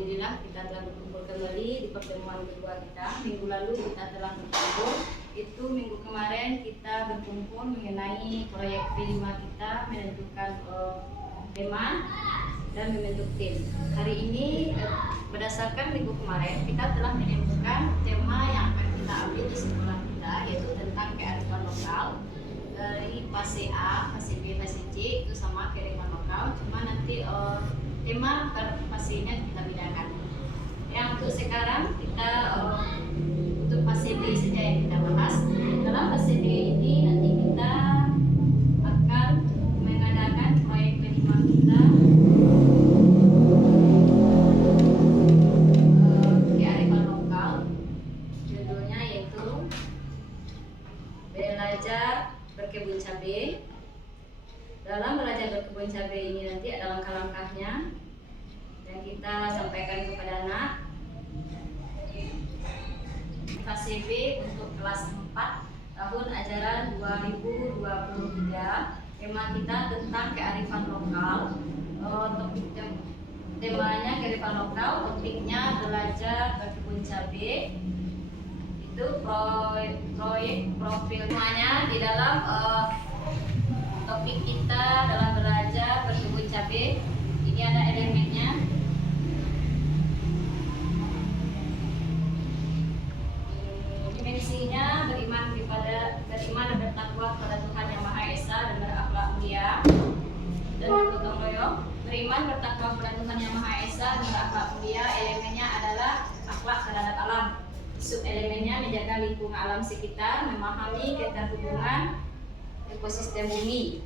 Alhamdulillah kita telah berkumpul kembali di pertemuan kedua kita. Minggu lalu kita telah berkumpul. Itu minggu kemarin kita berkumpul mengenai proyek P5 kita, menentukan tema dan membentuk tim. Hari ini berdasarkan minggu kemarin kita telah menentukan tema yang akan kita ambil di sekolah kita, yaitu tentang kearifan lokal. Dari fase A, fase B, fase C itu sama kearifan lokal, cuma nanti tema per fasenya kita bedakan. Yang untuk sekarang kita untuk fase B saja yang kita bahas. Dalam fase B ini nanti kita akan mengadakan proyek P5 kita kearifan lokal. Judulnya yaitu belajar berkebun cabai. Dalam belajar berkebun cabai ini nanti ada langkah-langkahnya yang kita sampaikan kepada anak. Fase B untuk kelas 4 tahun ajaran 2023. Tema kita tentang kearifan lokal. Topik temanya kearifan lokal, topiknya belajar berkebun cabai. Itu proyek profil semuanya di dalam topik kita dalam belajar berkebun cabai. Ini ada elemennya. Dimensinya beriman dan bertakwa kepada Tuhan Yang Maha Esa dan berakhlak mulia. Dan gotong royong, beriman bertakwa kepada Tuhan Yang Maha Esa dan berakhlak mulia. Elemennya adalah akhlak terhadap alam. Subelemennya menjaga lingkungan alam sekitar, memahami keterhubungan ekosistem bumi.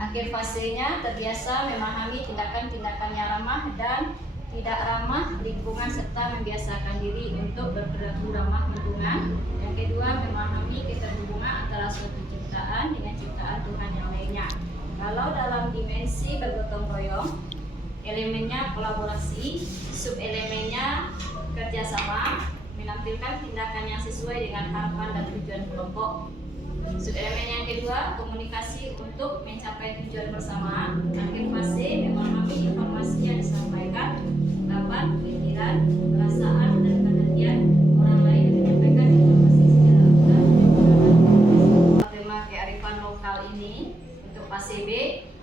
Akhir fasenya terbiasa memahami tindakan-tindakan yang ramah dan tidak ramah lingkungan serta membiasakan diri untuk berperilaku ramah lingkungan. Yang kedua, memahami keterhubungan antara suatu ciptaan dengan ciptaan Tuhan yang lainnya. Kalau dalam dimensi bergotong royong, elemennya kolaborasi, subelemennya kerjasama, menampilkan tindakan yang sesuai dengan harapan dan tujuan kelompok. Subelemen yang kedua, komunikasi untuk mencapai tujuan bersama. Akhir fase, memahami informasi yang disampaikan, dapat pikiran, perasaan, dan perhatian orang lain yang menyampaikan informasi secara akurat. Tema kearifan lokal ini untuk fase B,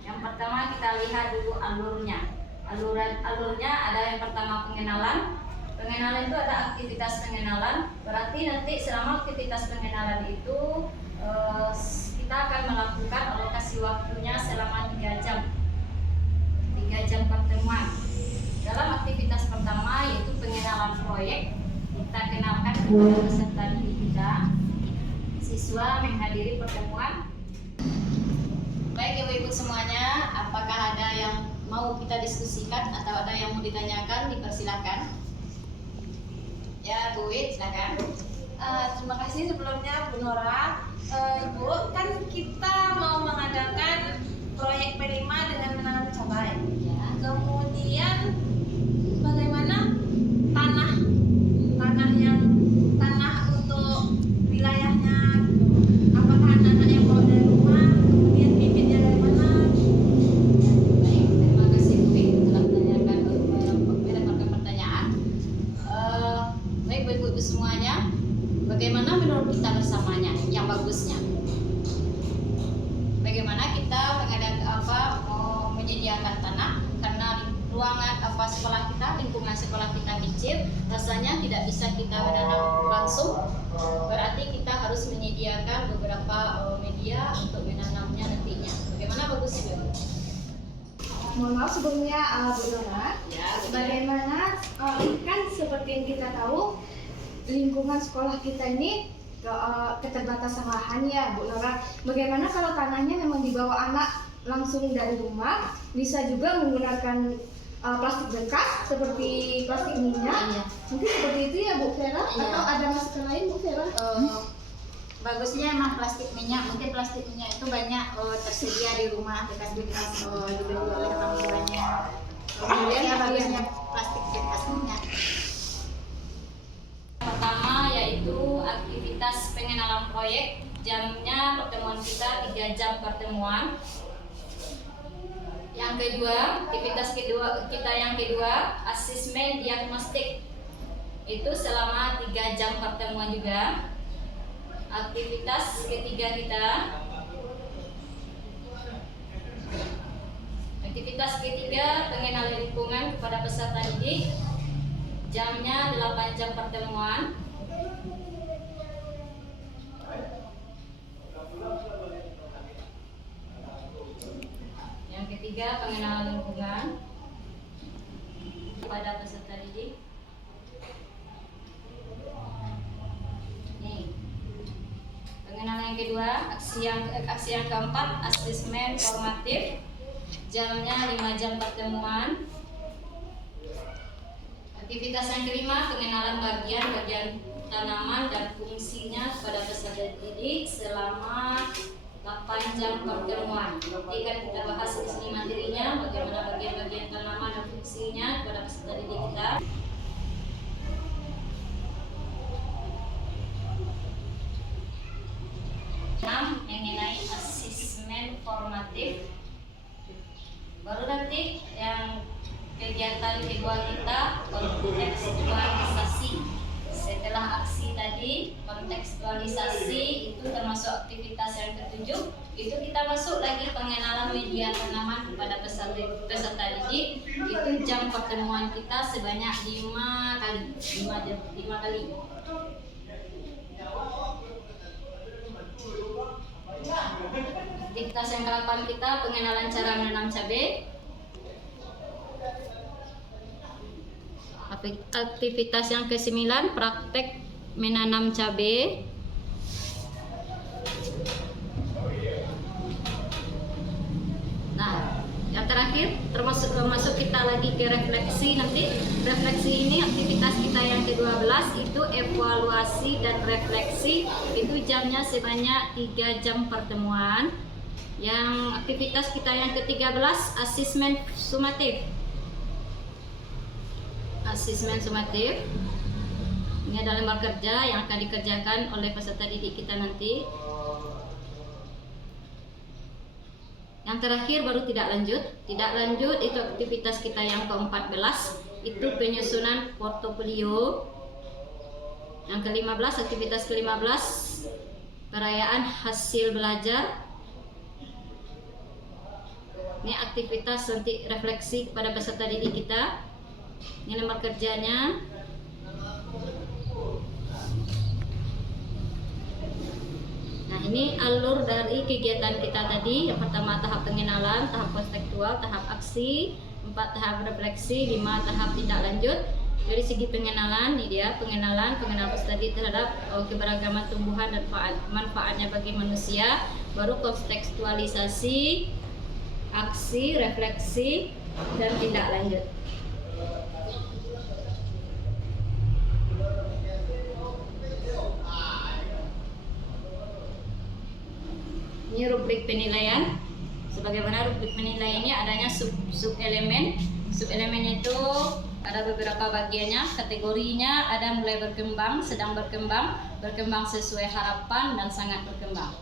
yang pertama kita lihat dulu alurnya. Alurnya ada yang pertama pengenalan. Pengenalan itu ada aktivitas pengenalan, berarti nanti selama aktivitas pengenalan itu kita akan melakukan alokasi waktunya selama 3 jam. 3 jam pertemuan. Dalam aktivitas pertama yaitu pengenalan proyek, kita kenalkan kepada peserta didik kita. Siswa menghadiri pertemuan. Baik Ibu-ibu semuanya, apakah ada yang mau kita diskusikan atau ada yang mau ditanyakan? Dipersilakan. Ya, Bu Wid, silakan. Terima kasih sebelumnya Bu Nora. Ibu, kan kita mau mengadakan proyek P5 dengan menanam cabai. Ya. Kemudian bagaimana tanah untuk wilayahnya? Apakah anak-anak yang bawa dari rumah? Kemudian bibitnya dari mana? Baik, terima kasih Bu Wid telah mendapatkan pertanyaan. Baik Bu-ibu semuanya, bagaimana menurut kita bersamanya yang bagusnya? Bagaimana kita menyediakan tanah karena ruangan sekolah kita, lingkungan sekolah kita kecil, rasanya tidak bisa kita menanam langsung. Berarti kita harus menyediakan beberapa media untuk menanamnya nantinya. Bagaimana bagusnya, Bu? Mohon maaf sebelumnya Bu Nora. Ya, Bagaimana kan seperti yang kita tahu lingkungan sekolah kita ini keterbatasan lahannya, Bu Nora. Bagaimana kalau tanahnya memang dibawa anak langsung dari rumah, bisa juga menggunakan plastik bekas seperti plastik minyak. Iya. Mungkin seperti itu ya Bu Vera, Iya. atau ada masukan lain Bu Vera? Bagusnya emang plastik minyak. Mungkin plastik minyak itu banyak tersedia di rumah, bekas-bekas dibeli oleh orang tuanya. Kemudian bagusnya plastik bekas minyak. Pertama yaitu aktivitas pengenalan proyek. Jamnya pertemuan kita 3 jam pertemuan. Yang kedua, aktivitas kedua kita yang kedua, asesmen diagnostik. Itu selama 3 jam pertemuan juga. Aktivitas ketiga kita, pengenalan lingkungan kepada peserta didik. Jamnya 8 jam pertemuan. Yang ketiga, pengenalan lingkungan kepada peserta didik. Nih. Pengenalan yang kedua, aksi yang keempat, asesmen formatif. Jamnya 5 jam pertemuan. Aktivitas yang kelima, pengenalan bagian tanaman dan fungsinya kepada peserta didik selama 8 jam pertemuan. Nanti kan kita bahas di sini materinya, bagaimana bagian-bagian tanaman dan fungsinya kepada peserta didik kita. Mengenai asesmen formatif. Baru nanti yang kegiatan kedua kita, kontekstualisasi. Setelah aksi tadi, kontekstualisasi itu termasuk aktivitas yang ketujuh. Itu kita masuk lagi pengenalan media tanaman kepada peserta didik. Itu jam pertemuan kita sebanyak 5 kali. Aktivitas yang ke-8 kita, pengenalan cara menanam cabai. Aktivitas yang ke-9, praktek menanam cabai. Nah, yang terakhir termasuk kita lagi ke refleksi nanti. Refleksi ini aktivitas kita yang ke-12 itu evaluasi dan refleksi. Itu jamnya sebanyak 3 jam pertemuan. Yang aktivitas kita yang ke-13 asesmen sumatif. Asesmen sumatif. Ini adalah lembar kerja yang akan dikerjakan oleh peserta didik kita nanti. Yang terakhir baru tidak lanjut. Tidak lanjut itu aktivitas kita yang ke-14, itu penyusunan portofolio. Yang ke-15, aktivitas ke-15 perayaan hasil belajar. Ini aktivitas nanti refleksi kepada peserta didik kita. Ini lembar kerjanya. Nah, ini alur dari kegiatan kita tadi. Yang pertama tahap pengenalan, tahap konseptual, tahap aksi, 4 tahap refleksi, 5 tahap tidak lanjut. Dari segi pengenalan, ini dia pengenalan peserta didik terhadap keberagaman tumbuhan dan manfaatnya bagi manusia. Baru kontekstualisasi, aksi, refleksi, dan tindak lanjut. Ini rubrik penilaian. Sebagaimana rubrik penilaiannya adanya sub-elemen. Sub-elemennya itu ada beberapa bagiannya. Kategorinya ada mulai berkembang, sedang berkembang, berkembang sesuai harapan, dan sangat berkembang.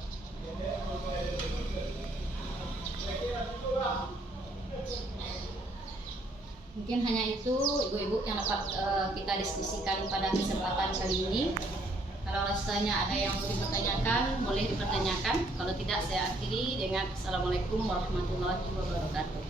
Mungkin hanya itu ibu-ibu yang dapat kita diskusikan pada kesempatan kali ini. Kalau rasanya ada yang mau dipertanyakan, boleh dipertanyakan. Kalau tidak, saya akhiri dengan Assalamualaikum warahmatullahi wabarakatuh.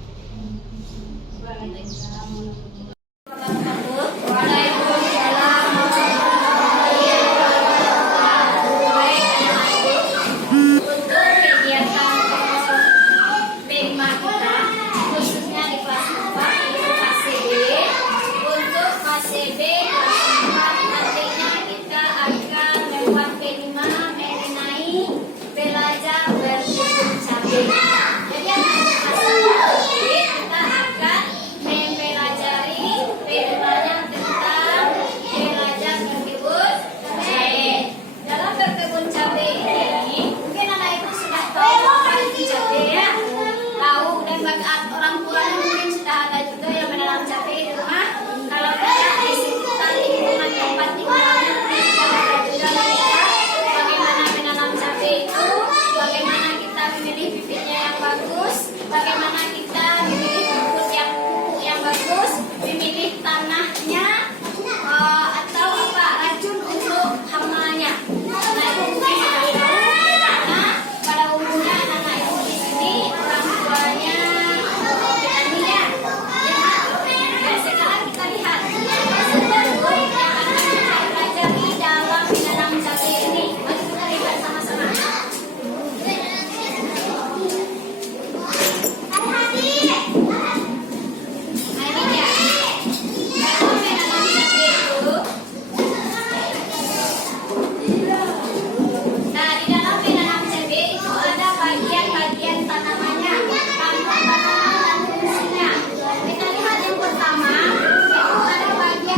Jadi kita akan mempelajari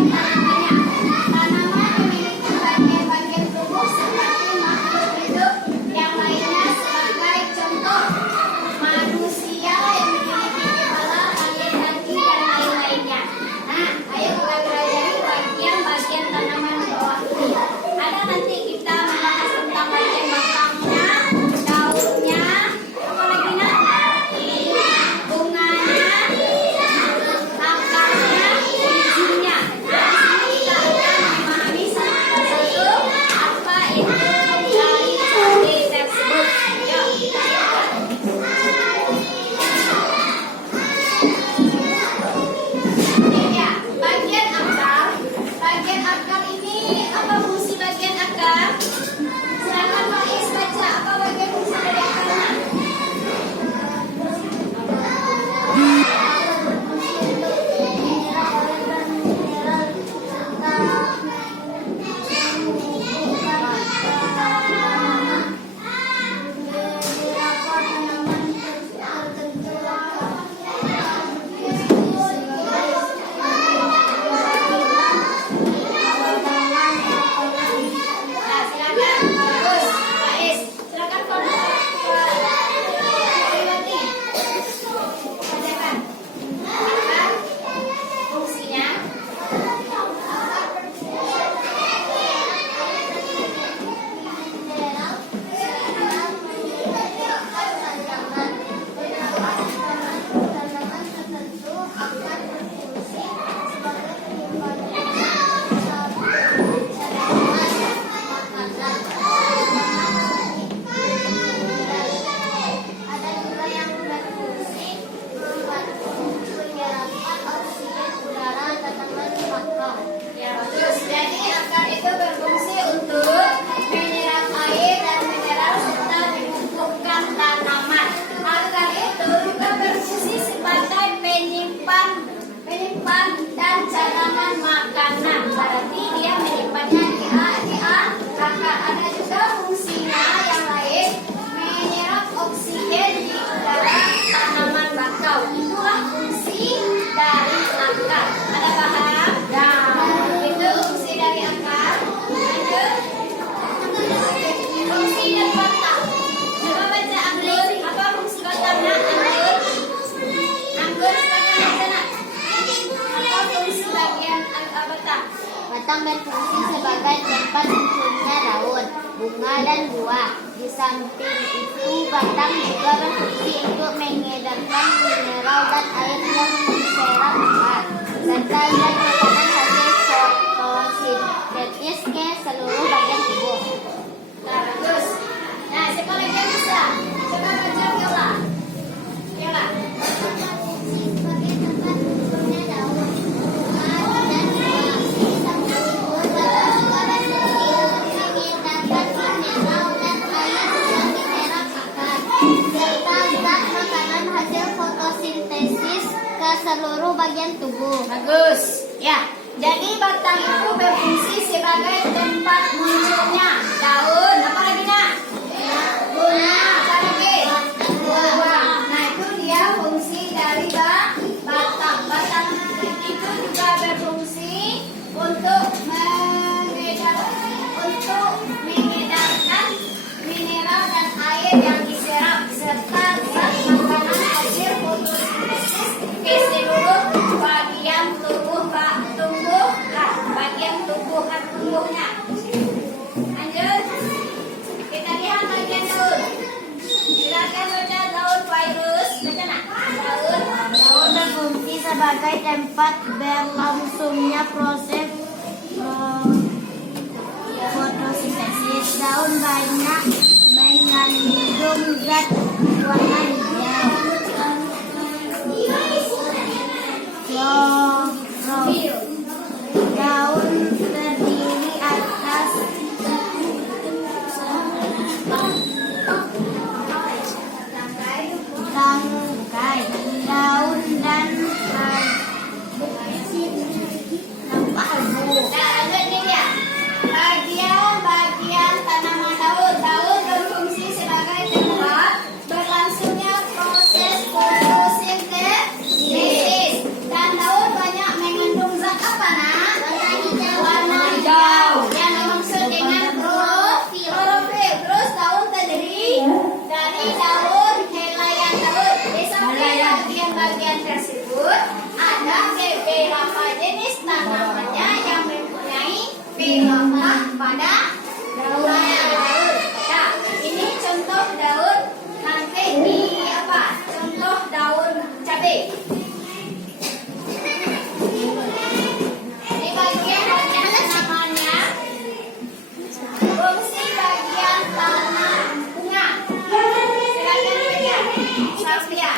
bagian tanamannya. Tanaman memiliki bagian-bagian tubuh seperti makhluk hidup yang lainnya sebagai contoh manusia yang memiliki kepala, tangan, kaki, dan lain-lainnya. Nah, ayo kita pelajari bagian-bagian tanaman di bawah ini. Ada nanti kita membahas tentang bagian batangnya, daunnya, apa lagi nak? Bunganya, akarnya, bijinya. Nah, di sini kita akan memahami satu persatu apa itu ciri-ciri tersebut. Yuk, kita lihat. Ini dia, bagian akar. Bagian akar ini apa fungsi bagian akar? Silakan Faiz baca apa bagian fungsi dari akarnya. Nah, silakan bagus Faiz. Silakan Pribadi. Bacakan. Akar fungsinya. Ada juga yang berfungsi membantu penyerapan oksigen udara tanaman bakau. Ya, bagus. Jadi akar itu berfungsi untuk menyerap air dan mineral serta menumbuhkan tanaman. Akar itu juga berfungsi sebagai penyimpan dan cadangan makanan. Berarti dia menyimpannya di akar. Ada juga fungsinya yang lain, menyerap oksigen di udara tanaman bakau. Itulah fungsi dari akar. Ada paham? Itu fungsi dari akar. Lanjut. Fungsi dari batang. Coba baca anggur. Apa fungsi batangnya? Anggur silakan baca nak. Apa fungsi bagian batang? Batang berfungsi sebagai tempat munculnya daun, bunga, dan buah. Di samping itu, batang juga berfungsi untuk mengedarkan mineral dan air yang diserap akar, serta zat makanan hasil fotosintesis ke seluruh bagian tubuh. Nah, bagus. Nah, siapa lagi yang bisa? Coba baca Viola. Viola. Sebagai tempat munculnya daun, bunga, dan buah. Di samping itu, batang juga berfungsi mengedarkan mineral dan air yang diserap akar, serta zat makanan hasil fotosintesis ke seluruh bagian tubuh. Bagus. Ya. Jadi batang itu berfungsi sebagai tempat munculnya daun. Apa lagi nak? Bunga. Apa lagi? Buah. Nah, itu dia fungsi dari batang. Batang itu juga berfungsi untuk mengedarkan mineral dan air yang diserap serta zat makanan hasil fotosintesis ke seluruh bagian tumbuhnya. Lanjut. Kita lihat bagian daun. Silakan baca daun virus. Baca nak. Daun berfungsi sebagai tempat berlangsungnya proses fotosintesis. Daun banyak mengandung zat warna hijau, klorofil. Daun terdiri atas tangkai, daun, dan Nah, lanjut nih ya. Bagian-bagian tanaman daun. Daun berfungsi sebagai tempat berlangsungnya tanamannya yang mempunyai pelampak pada daunnya. Ya, ini contoh daun. Nanti di apa? Contoh daun cabai. Di bagian tanamannya, fungsi bagian tanah bunga. Silakan lihat, Safia.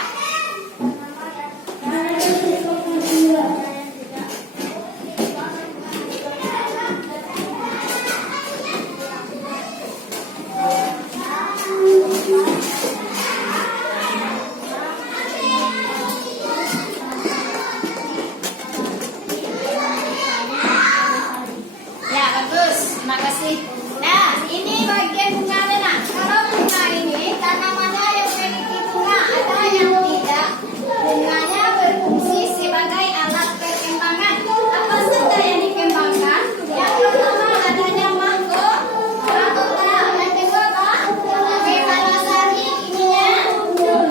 Ya, bagus. Terima kasih. Nah, ini bagian bunganya, nak. Kalau bunga ini tanamannya yang memiliki bunga, ada yang tidak. Bunganya berfungsi sebagai alat perkembangan. Apa saja yang dikembangkan? Yang pertama adanya manggo, yang kedua apa? Pepalasari ininya,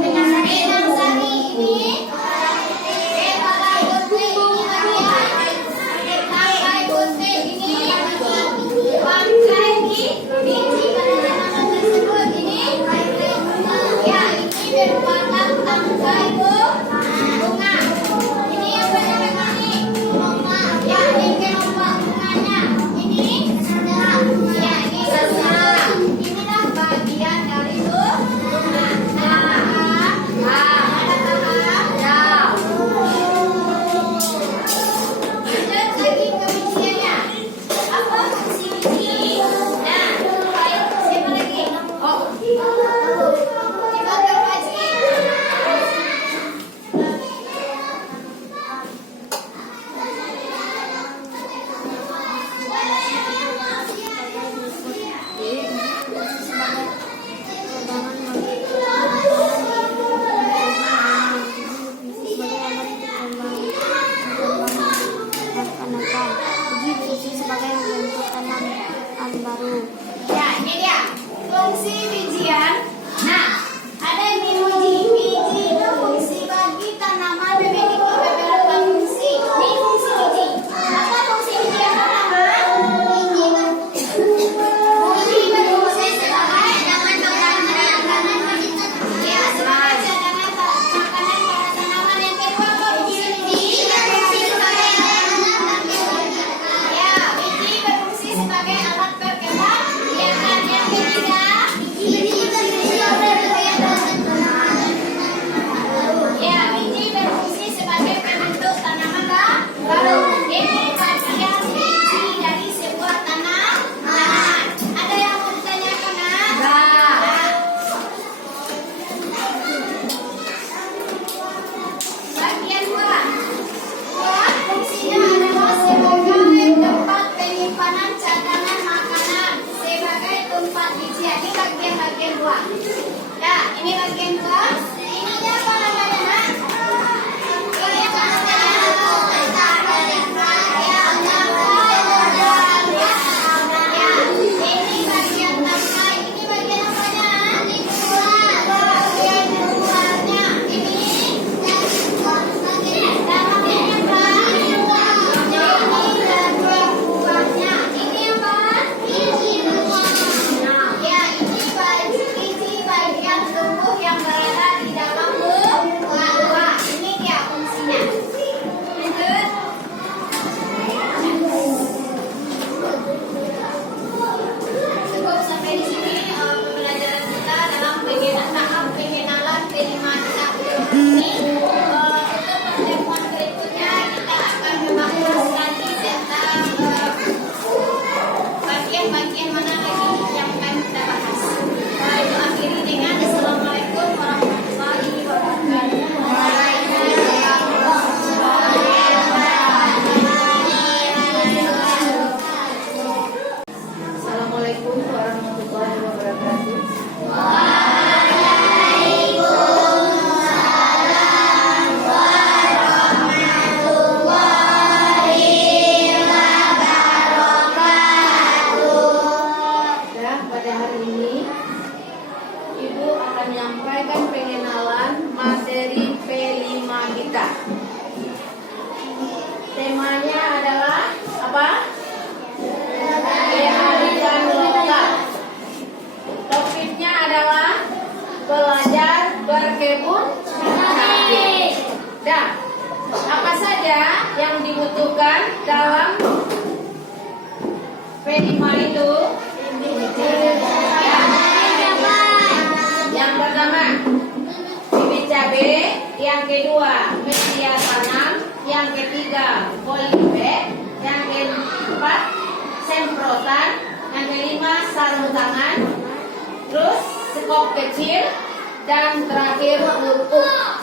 penangsari ini, pepala putih ini bagian, bangkai putih ini, bangkai di biji pada tanaman tersebut ini, ya ini merupakan tangkai bunga. Ini yang banyak ini, ya ini kelompok bunganya. Ini ya ini sasa. Inilah bagian dari bunga. Ada tahap daun. Lanjut lagi ke bijinya. Apa fungsi biji? Nah, baik siapa lagi? Oh, dibantu Haji. Ya, ini dia fungsi bijian. Nah, ada yang biji. Biji itu fungsi bagi tanaman memiliki beberapa fungsi. Ini fungsi biji. Apa fungsi biji yang pertama? Biji berfungsi sebagai cadangan makanan. Ya, sebagai cadangan makanan pada tanaman. Yang kedua apa biji berfungsi sebagai ya, biji berfungsi sebagai alat berkembang. Yang ketiga, biji P5 itu yang pertama bibit cabai, yang kedua media tanam, yang ketiga polybag, yang keempat semprotan, yang kelima sarung tangan, terus skop kecil, dan terakhir pupuk.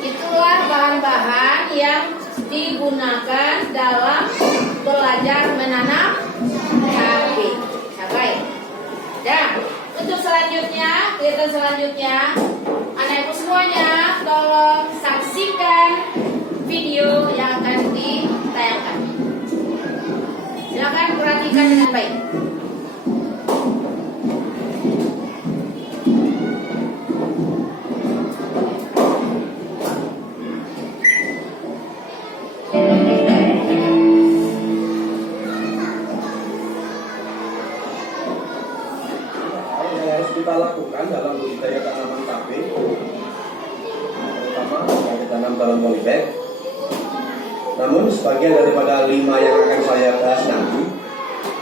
Itulah bahan-bahan yang digunakan dalam belajar menanam cabai. Dan untuk selanjutnya, anak ibu semuanya tolong saksikan video yang akan ditayangkan. Silakan perhatikan dengan baik. Kita lakukan dalam budidaya tanaman cabai, terutama yang ditanam dalam polybag. Namun sebagian daripada 5 yang akan saya bahas nanti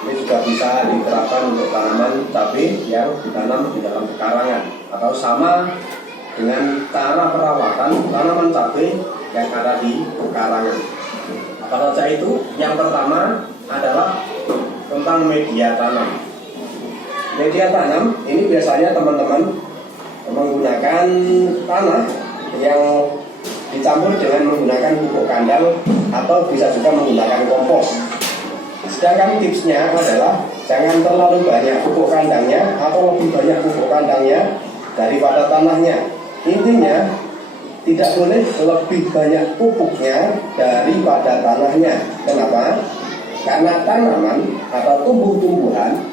ini juga bisa diterapkan untuk tanaman cabai yang ditanam di dalam pekarangan atau sama dengan cara perawatan tanaman cabai yang ada di pekarangan. Apa saja itu? Yang pertama adalah tentang media tanam. Media tanam ini biasanya teman-teman menggunakan tanah yang dicampur dengan menggunakan pupuk kandang atau bisa juga menggunakan kompos. Sedangkan tipsnya adalah jangan terlalu banyak pupuk kandangnya atau lebih banyak pupuk kandangnya daripada tanahnya. Intinya tidak boleh lebih banyak pupuknya daripada tanahnya. Kenapa? Karena tanaman atau tumbuh-tumbuhan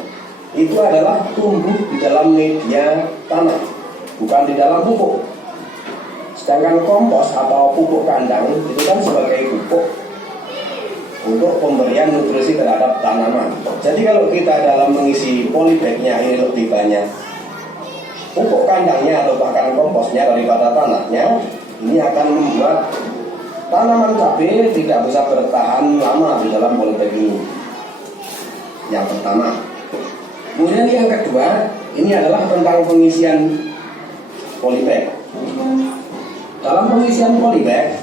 itu adalah tumbuh di dalam media tanah, bukan di dalam pupuk. Sedangkan kompos atau pupuk kandang itu kan sebagai pupuk untuk pemberian nutrisi terhadap tanaman. Jadi kalau kita dalam mengisi polybagnya ini lebih banyak pupuk kandangnya atau bahkan komposnya daripada tanahnya, ini akan membuat tanaman cabai tidak bisa bertahan lama di dalam polybag ini. Yang pertama. Kemudian yang kedua, ini adalah tentang pengisian polybag. Dalam pengisian polybag,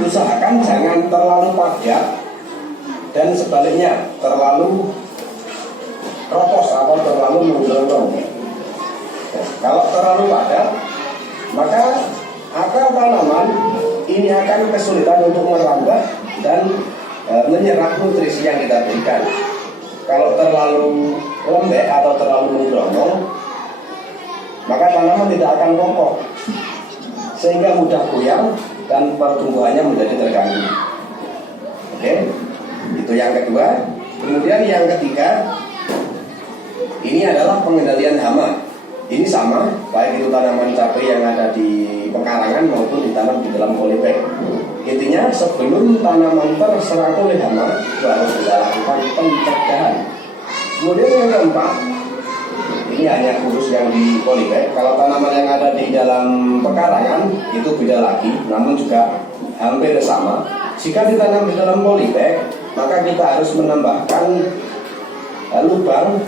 usahakan jangan terlalu padat dan sebaliknya terlalu kropos atau terlalu menggelondong. Kalau terlalu padat, maka akar tanaman ini akan kesulitan untuk merambat dan menyerap nutrisi yang kita berikan. Kalau terlalu lembek atau terlalu menggelondong, maka tanaman tidak akan kokoh sehingga mudah goyang dan pertumbuhannya menjadi terganggu. Oke, itu yang kedua. Kemudian yang ketiga, ini adalah pengendalian hama. Ini sama, baik itu tanaman cabai yang ada di pekarangan maupun ditanam di dalam polybag. Intinya sebelum tanaman terserang oleh hama, itu harus kita lakukan pencegahan. Kemudian yang keempat, ini hanya khusus yang di polybag. Kalau tanaman yang ada di dalam pekarangan itu beda lagi, namun juga hampir sama. Jika ditanam di dalam polybag, maka kita harus menambahkan lubang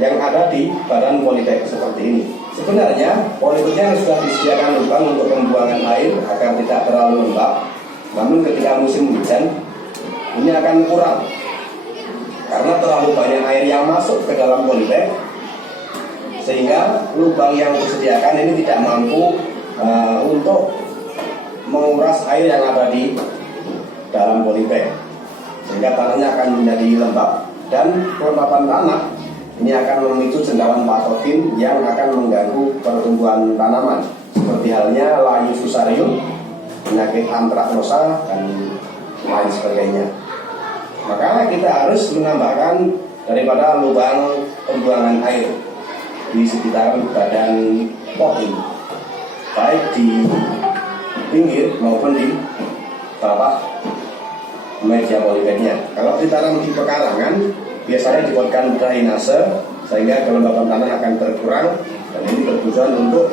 yang ada di badan polybag seperti ini. Sebenarnya polybagnya sudah disediakan lubang untuk pembuangan air agar tidak terlalu lembab. Namun ketika musim hujan ini akan kurang karena terlalu banyak air yang masuk ke dalam polybag, sehingga lubang yang disediakan ini tidak mampu untuk menguras air yang ada di dalam polybag, sehingga tanahnya akan menjadi lembab dan kelembapan tanah ini akan memicu cendawan patogen yang akan mengganggu pertumbuhan tanaman, seperti halnya layu fusarium, penyakit antraknosa, dan lain sebagainya. Maka kita harus menambahkan daripada lubang pembuangan air di sekitar badan pot ini, baik di pinggir maupun di bawah media polybagnya. Kalau ditanam di pekarangan, biasanya dibuatkan drainase sehingga kelembapan tanah akan berkurang, dan ini bertujuan untuk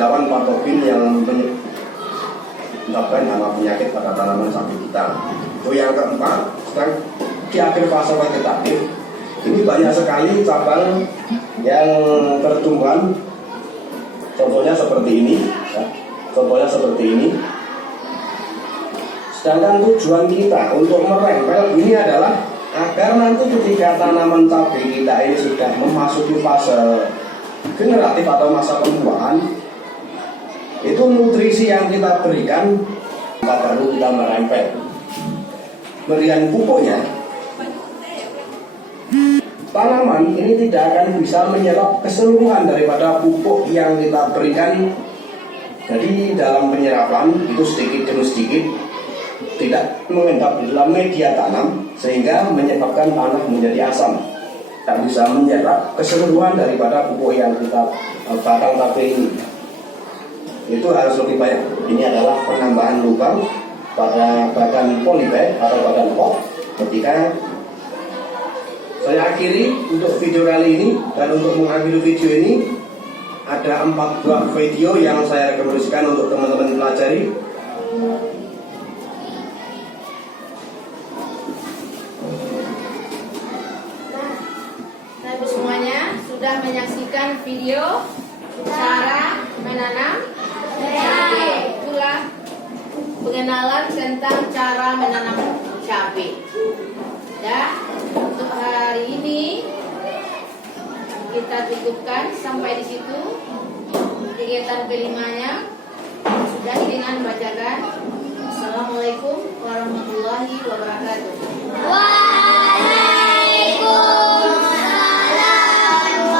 hindauan patogen yang menyebabkan hama penyakit pada tanaman cabai kita. Itu yang keempat. Sekarang di akhir fase vegetatif ini banyak sekali cabang yang pertumbuhan. Contohnya seperti ini, ya. Contohnya seperti ini. Sedangkan tujuan kita untuk merempel ini adalah agar nanti ketika tanaman cabai kita ini sudah memasuki fase generatif atau masa pembuahan, itu nutrisi yang kita berikan baru kita merempel. Berian pupuknya, tanaman ini tidak akan bisa menyerap keseluruhan daripada pupuk yang kita berikan. Jadi dalam penyerapan itu sedikit demi sedikit tidak mengendap di dalam media tanam sehingga menyebabkan tanah menjadi asam. Tak bisa menyerap keseluruhan daripada pupuk yang kita batang cabai ini. Itu harus lebih banyak. Ini adalah penambahan lubang pada badan polybag atau badan pot. Ketika saya akhiri untuk video kali ini, dan untuk mengakhiri video ini ada 4 buah video yang saya rekomendasikan untuk teman-teman pelajari. Nah, ibu semuanya sudah menyaksikan video cara menanam cabai. Itulah pengenalan tentang cara menanam cabai. Ya, untuk hari ini kita cukupkan sampai di situ. Kegiatan kelimanya sudah dengan bacakan. Assalamualaikum warahmatullahi wabarakatuh. Waalaikumsalam warahmatullahi wabarakatuh.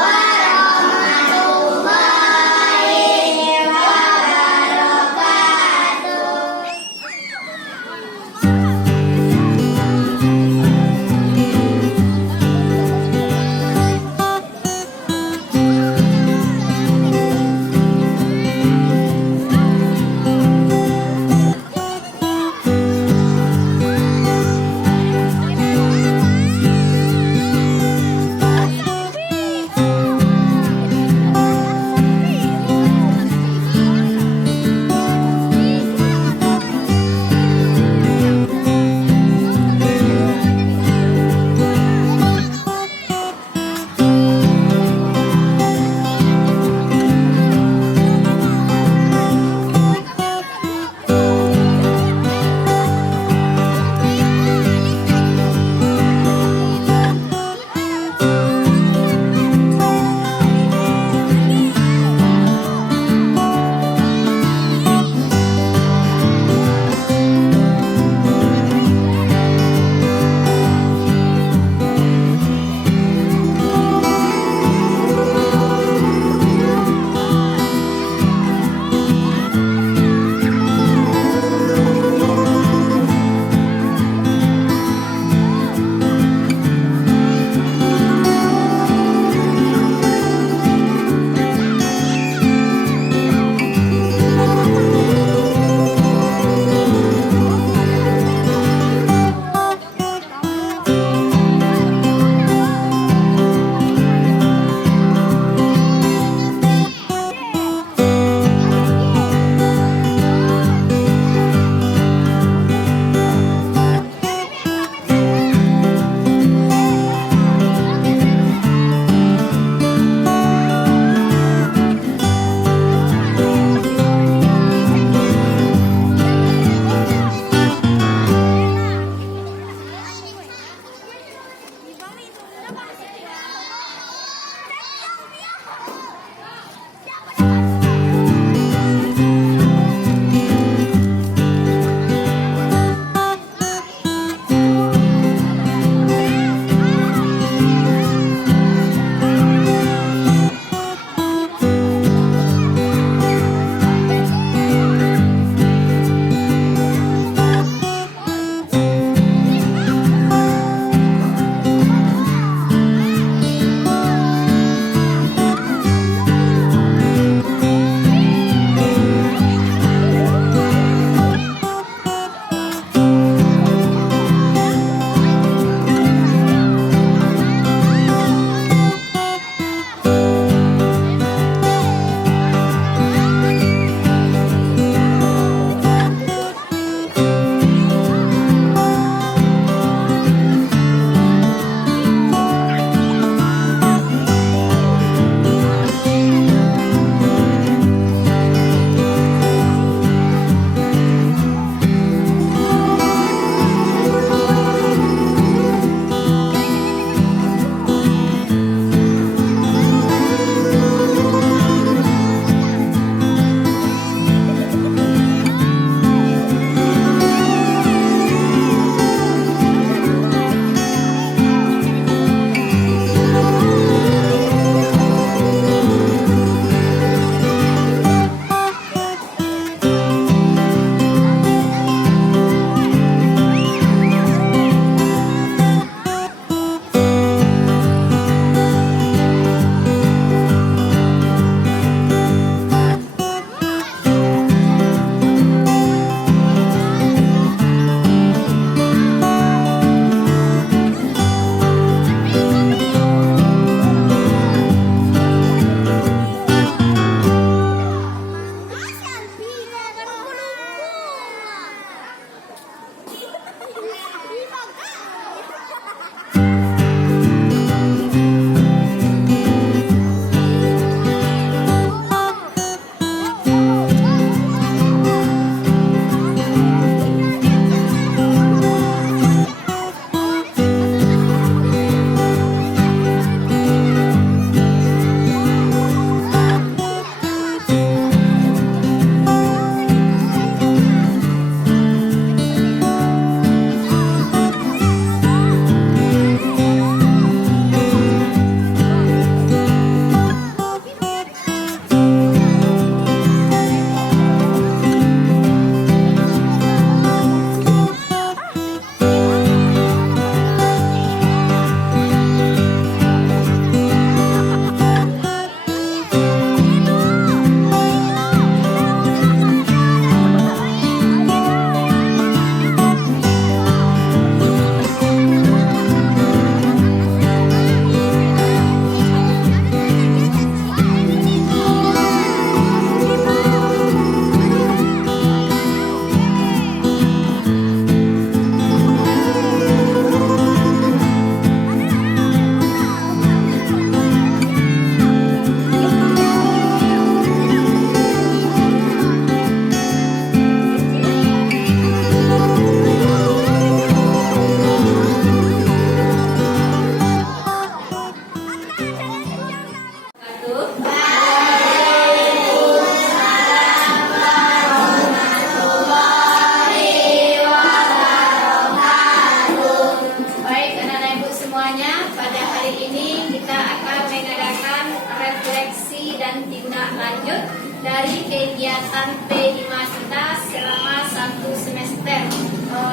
dan tindak lanjut dari kegiatan P5 kita selama 1 semester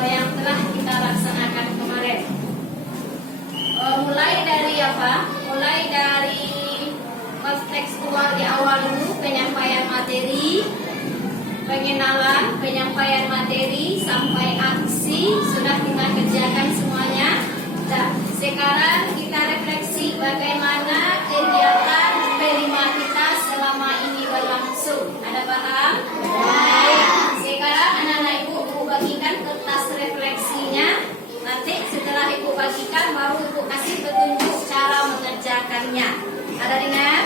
yang telah kita laksanakan kemarin. Mulai dari apa? Mulai dari kontekstual di awal dulu, penyampaian materi, pengenalan, penyampaian materi sampai aksi sudah kita kerjakan semuanya. Nah, sekarang kita refleksi bagaimana kegiatan P5 kita selama ini berlangsung. Ada paham? Baik. Sekarang anak-anak ibu bagikan kertas refleksinya. Nanti setelah ibu bagikan baru ibu kasih petunjuk cara mengerjakannya. Ada dengar?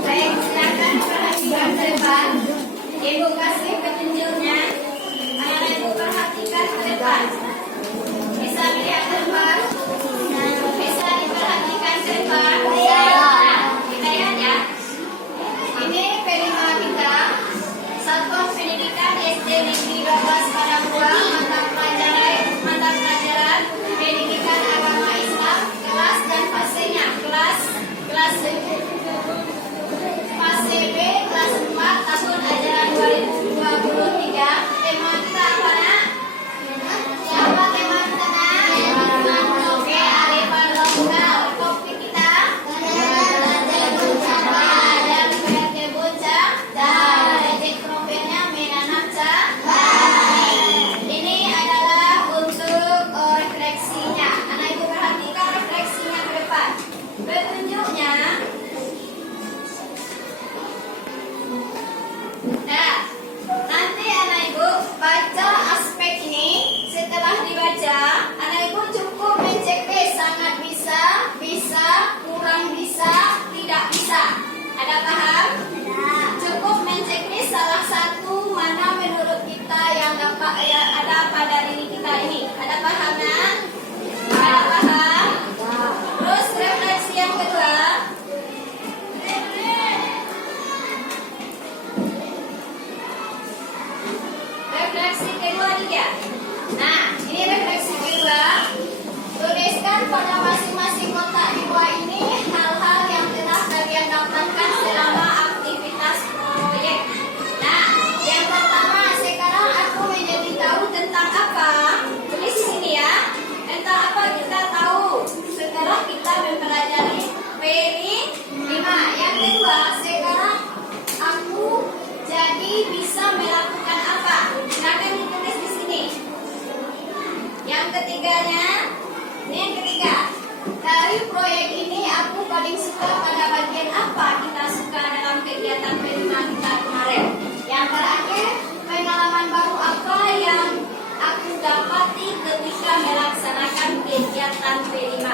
Baik, silakan perhatikan ke depan. Ibu kasih petunjuknya. Anak ibu perhatikan ke depan. Bisa lihat ke depan? Bisa diperhatikan ke depan? Nah, kita lihat ya. Ini P5 kita. Satuan Pendidikan SD Negeri 12 Padang 2, mata pelajaran Pendidikan Agama Islam, kelas dan fasenya. Kelas fase B, kelas 4, tahun ajaran 2023. Tema kita apa, Nak? Siapa tema kita, Nak? Oke, arifan lokal. Topik kita dan PRT bocah dan project profilnya menanam ini adalah untuk refleksinya. Anak ibu perhatikan refleksinya ke depan. Petunjuknya. Nah, nanti anak ibu baca aspek ini. Setelah dibaca, anak ibu cukup mencek B, sangat bisa, kurang bisa, tidak bisa. Ada paham? Cukup mencek B salah satu mana menurut kita yang dapat ada pada diri kita ini. Ada paham, Nak? Ada paham? Terus refleksi yang kedua. Refleksi kedua dia. Nah, ini refleksi kedua. Tuliskan pada masing-masing kotak di bawah ini hal-hal yang telah kalian dapatkan selama aktivitas proyek. Nah, yang pertama sekarang aku menjadi tahu tentang apa? Tulis di sini ya. Tentang apa kita tahu setelah kita mempelajari P5. Yang kedua, sekarang aku jadi bisa melakukan apa? Silakan ditulis di sini. Yang ketiganya, ini yang ketiga. Dari proyek ini aku paling suka pada bagian apa kita suka dalam kegiatan P5 kita kemarin. Yang terakhir, pengalaman baru apa yang aku dapati ketika melaksanakan kegiatan P5.